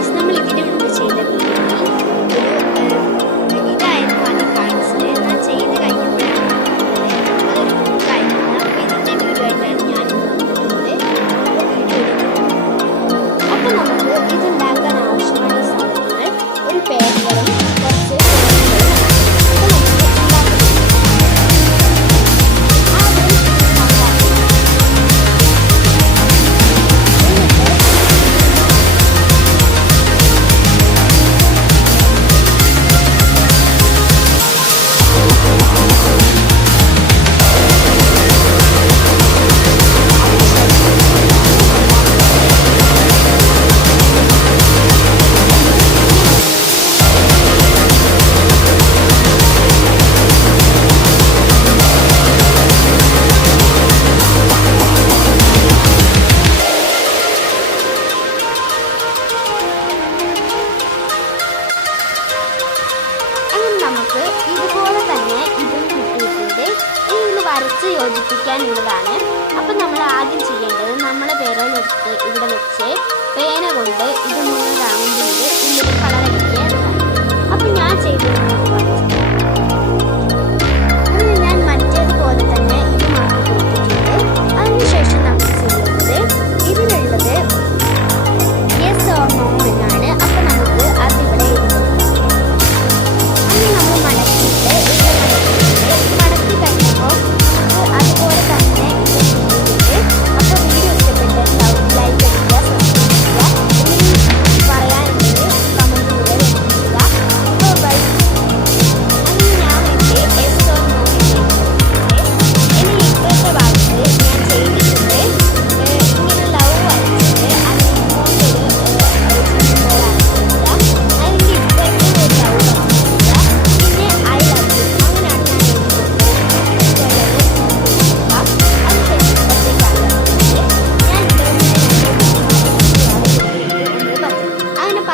Guys നമ്മൾ ഇതിനു മുൻപ് ചെയ്ത നമുക്ക് ഇതുപോലെ തന്നെ ഇതും കിട്ടിയിട്ടുണ്ട്. ഈ ഇത് വരച്ച് യോജിപ്പിക്കാനുള്ളതാണ്. അപ്പം നമ്മൾ ആദ്യം ചെയ്യേണ്ടത് നമ്മളെ പേരൽ ഇവിടെ വെച്ച് പേന കൊണ്ട് ഇത് മൂന്ന് റൗണ്ടിൽ ഉള്ളിൽ കളർ അടിക്കുക. അപ്പം ഞാൻ ചെയ്തിരുന്നത്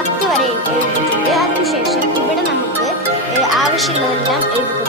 പത്ത് വരെ എഴുതിയിട്ടുണ്ട്. അതിനുശേഷം ഇവിടെ നമുക്ക് ആവശ്യമുള്ളതെല്ലാം എഴുതി